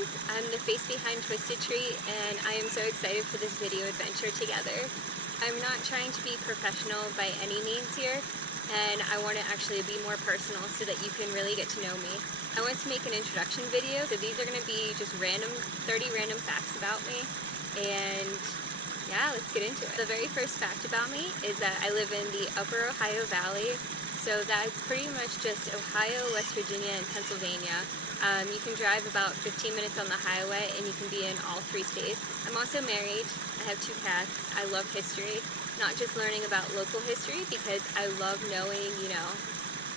friends. I'm the face behind Twisted Treat, and I am so excited for this video adventure together. I'm not trying to be professional by any means here, and I want to actually be more personal so that you can really get to know me. I want to make an introduction video, so these are going to be just 30 random facts about me, and yeah, let's get into it. The very first fact about me is that I live in the Upper Ohio Valley, so that's pretty much just Ohio, West Virginia, and Pennsylvania. You can drive about 15 minutes on the highway and you can be in all 3 states. I'm also married. I have 2 cats. I love history, not just learning about local history, because I love knowing,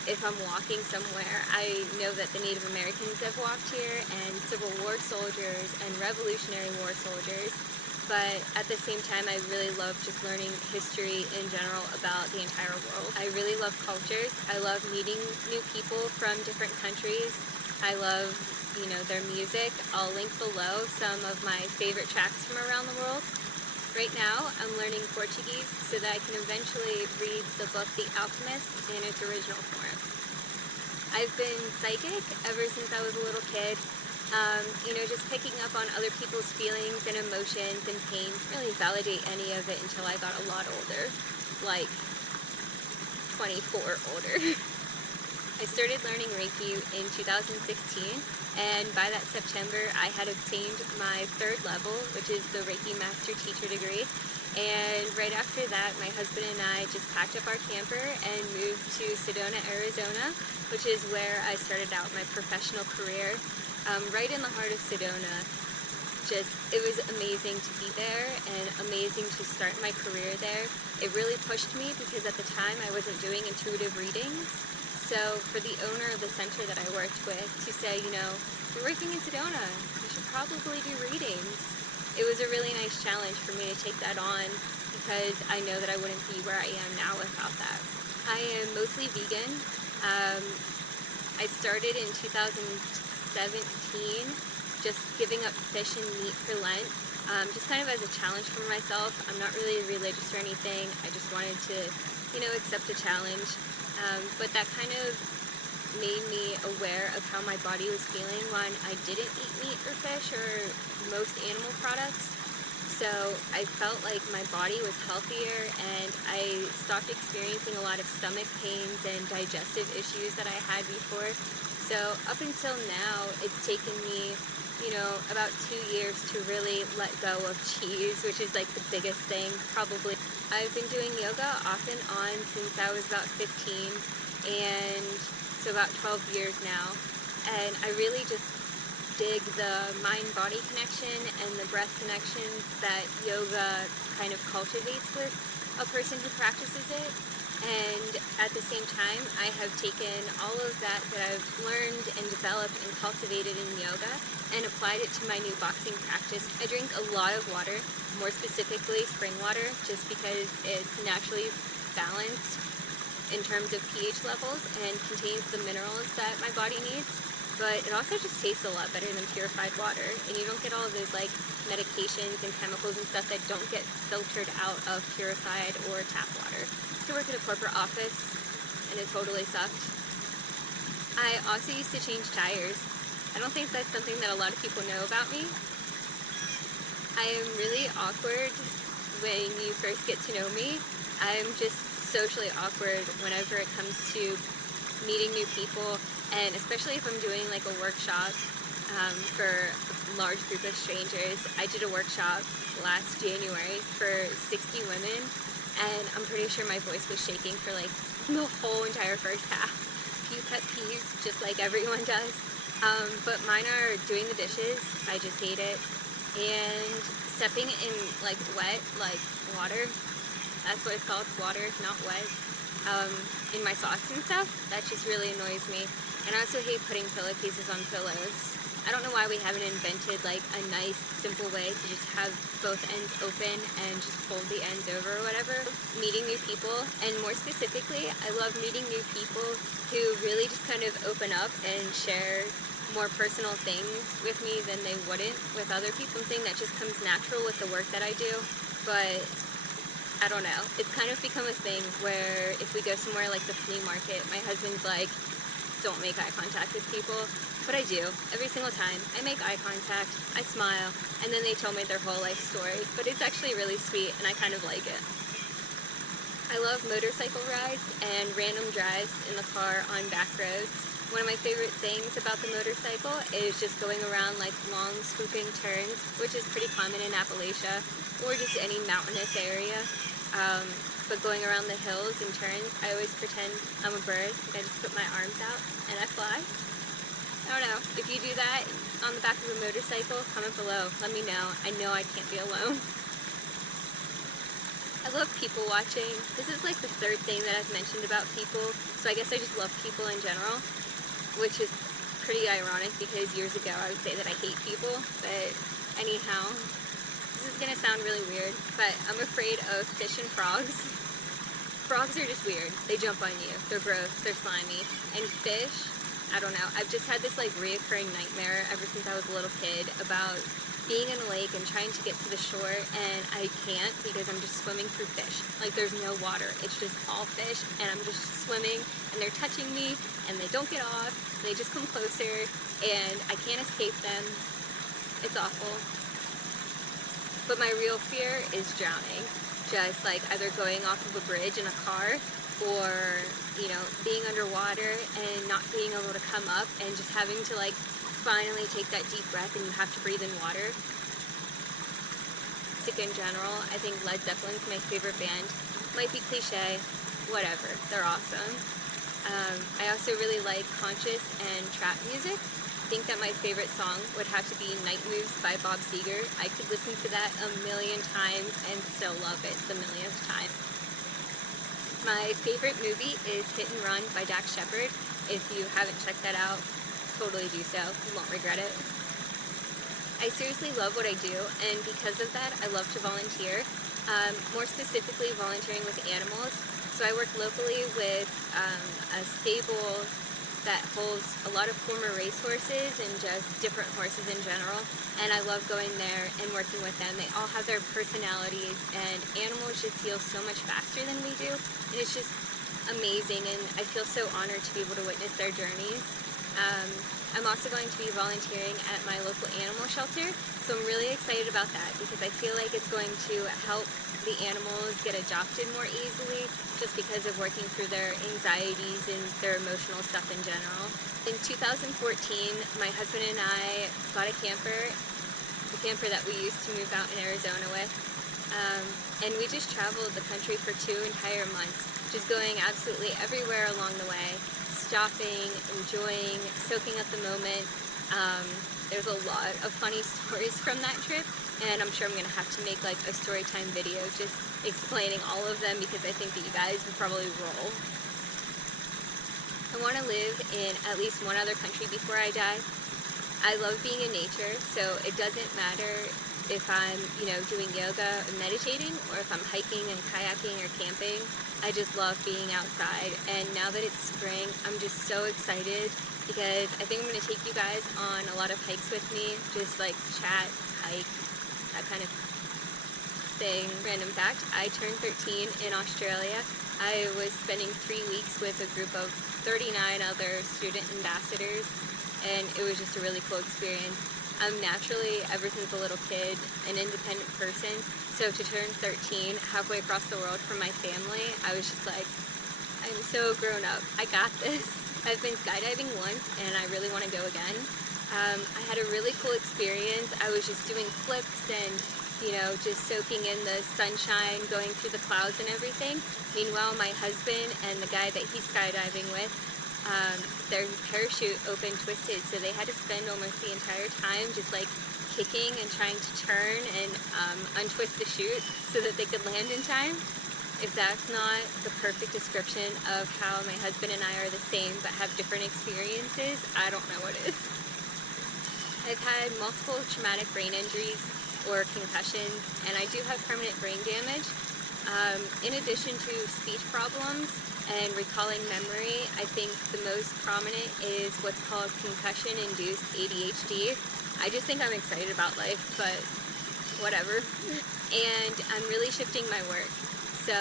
if I'm walking somewhere, I know that the Native Americans have walked here, and Civil War soldiers and Revolutionary War soldiers. But at the same time, I really love just learning history in general about the entire world. I really love cultures. I love meeting new people from different countries. I love, their music. I'll link below some of my favorite tracks from around the world. Right now, I'm learning Portuguese so that I can eventually read the book The Alchemist in its original form. I've been psychic ever since I was a little kid. Just picking up on other people's feelings and emotions and pain. Didn't really validate any of it until I got a lot older, like 24 older. I started learning Reiki in 2016, and by that September I had obtained my 3rd level, which is the Reiki Master Teacher degree. And right after that, my husband and I just packed up our camper and moved to Sedona, Arizona, which is where I started out my professional career. Right in the heart of Sedona. It was amazing to be there and amazing to start my career there. It really pushed me because at the time I wasn't doing intuitive readings. So for the owner of the center that I worked with to say, you're working in Sedona, you should probably do readings. It was a really nice challenge for me to take that on, because I know that I wouldn't be where I am now without that. I am mostly vegan. I started in 2017, just giving up fish and meat for Lent, just kind of as a challenge for myself. I'm not really religious or anything. I just wanted to, accept a challenge. But that kind of made me aware of how my body was feeling when I didn't eat meat or fish or most animal products. So I felt like my body was healthier, and I stopped experiencing a lot of stomach pains and digestive issues that I had before. So up until now, it's taken me, about 2 years to really let go of cheese, which is like the biggest thing, probably. I've been doing yoga off and on since I was about 15, and so about 12 years now. And I really just dig the mind-body connection and the breath connection that yoga kind of cultivates with a person who practices it. And at the same time, I have taken all of that I've learned and developed and cultivated in yoga and applied it to my new boxing practice. I drink a lot of water, more specifically spring water, just because it's naturally balanced in terms of pH levels and contains the minerals that my body needs. But it also just tastes a lot better than purified water, and you don't get all of those medications and chemicals and stuff that don't get filtered out of purified or tap water. I used to work at a corporate office, and it totally sucked. I also used to change tires. I don't think that's something that a lot of people know about me. I am really awkward when you first get to know me. I'm just socially awkward whenever it comes to meeting new people, and especially if I'm doing a workshop for a large group of strangers. I did a workshop last January for 60 women, and I'm pretty sure my voice was shaking for the whole entire first half. A few pet peeves, just like everyone does. But mine are doing the dishes. I just hate it. And stepping in wet, water. That's what it's called, water, not wet. In my socks and stuff, that just really annoys me. And I also hate putting pillowcases on pillows. I don't know why we haven't invented a nice, simple way to just have both ends open and just fold the ends over or whatever. Meeting new people, and more specifically, I love meeting new people who really just kind of open up and share more personal things with me than they wouldn't with other people. Something that just comes natural with the work that I do, but I don't know. It's kind of become a thing where if we go somewhere like the flea market, my husband's like, don't make eye contact with people, but I do. Every single time. I make eye contact, I smile, and then they tell me their whole life story, but it's actually really sweet and I kind of like it. I love motorcycle rides and random drives in the car on back roads. One of my favorite things about the motorcycle is just going around like long swooping turns, which is pretty common in Appalachia or just any mountainous area. But going around the hills and turns, I always pretend I'm a bird. I just put my arms out and I fly. I don't know. If you do that on the back of a motorcycle, comment below. Let me know. I know I can't be alone. I love people watching. This is like the third thing that I've mentioned about people, so I guess I just love people in general, which is pretty ironic because years ago I would say that I hate people, but anyhow, this is gonna sound really weird, but I'm afraid of fish and frogs. Frogs are just weird. They jump on you. They're gross. They're slimy. And fish, I don't know. I've just had this like reoccurring nightmare ever since I was a little kid about being in a lake and trying to get to the shore, and I can't because I'm just swimming through fish. Like there's no water. It's just all fish, and I'm just swimming, and they're touching me, and they don't get off. They just come closer, and I can't escape them. It's awful. But my real fear is drowning. Just like either going off of a bridge in a car or, you know, being underwater and not being able to come up and just having to like finally take that deep breath and you have to breathe in water. Music in general, I think Led Zeppelin's my favorite band. Might be cliche, whatever, they're awesome. I also really like conscious and trap music. I think that my favorite song would have to be Night Moves by Bob Seger. I could listen to that a million times and still love it the millionth time. My favorite movie is Hit and Run by Dax Shepard. If you haven't checked that out, totally do so. You won't regret it. I seriously love what I do, and because of that, I love to volunteer. More specifically, volunteering with animals. So I work locally with a stable that holds a lot of former racehorses and just different horses in general, and I love going there and working with them. They all have their personalities, and animals just heal so much faster than we do, and it's just amazing, and I feel so honored to be able to witness their journeys. I'm also going to be volunteering at my local animal shelter, so I'm really excited about that because I feel like it's going to help the animals get adopted more easily just because of working through their anxieties and their emotional stuff in general. In 2014, my husband and I got a camper, the camper that we used to move out in Arizona with, and we just traveled the country for 2 entire months, just going absolutely everywhere along the way, stopping, enjoying, soaking up the moment. There's a lot of funny stories from that trip, and I'm sure I'm going to have to make like a story time video just explaining all of them because I think that you guys would probably roll. I want to live in at least one other country before I die. I love being in nature, so it doesn't matter if I'm, you know, doing yoga and meditating, or if I'm hiking and kayaking or camping. I just love being outside, and now that it's spring, I'm just so excited because I think I'm going to take you guys on a lot of hikes with me, just like chat, hike, that kind of thing. Random fact, I turned 13 in Australia. I was spending 3 weeks with a group of 39 other student ambassadors, and it was just a really cool experience. I'm naturally, ever since a little kid, an independent person, so to turn 13 halfway across the world from my family, I was just like, I'm so grown up, I got this. I've been skydiving once and I really want to go again. I had a really cool experience. I was just doing flips and, you know, just soaking in the sunshine, going through the clouds and everything. Meanwhile, my husband and the guy that he's skydiving with, their parachute open twisted, so they had to spend almost the entire time just like kicking and trying to turn and untwist the chute so that they could land in time. If that's not the perfect description of how my husband and I are the same but have different experiences, I don't know what is. I've had multiple traumatic brain injuries or concussions, and I do have permanent brain damage. In addition to speech problems and recalling memory, I think the most prominent is what's called concussion-induced ADHD. I just think I'm excited about life, but whatever. And I'm really shifting my work. So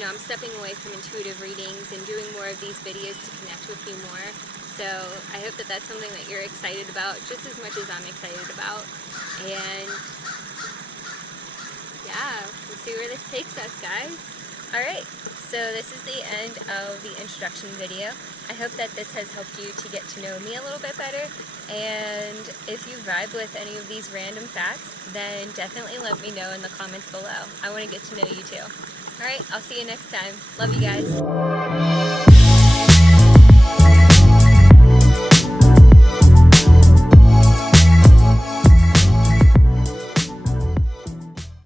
I'm stepping away from intuitive readings and doing more of these videos to connect with you more. So I hope that that's something that you're excited about just as much as I'm excited about. And yeah, we'll see where this takes us, guys. Alright, so this is the end of the introduction video. I hope that this has helped you to get to know me a little bit better, and if you vibe with any of these random facts, then definitely let me know in the comments below. I want to get to know you too. Alright, I'll see you next time. Love you guys.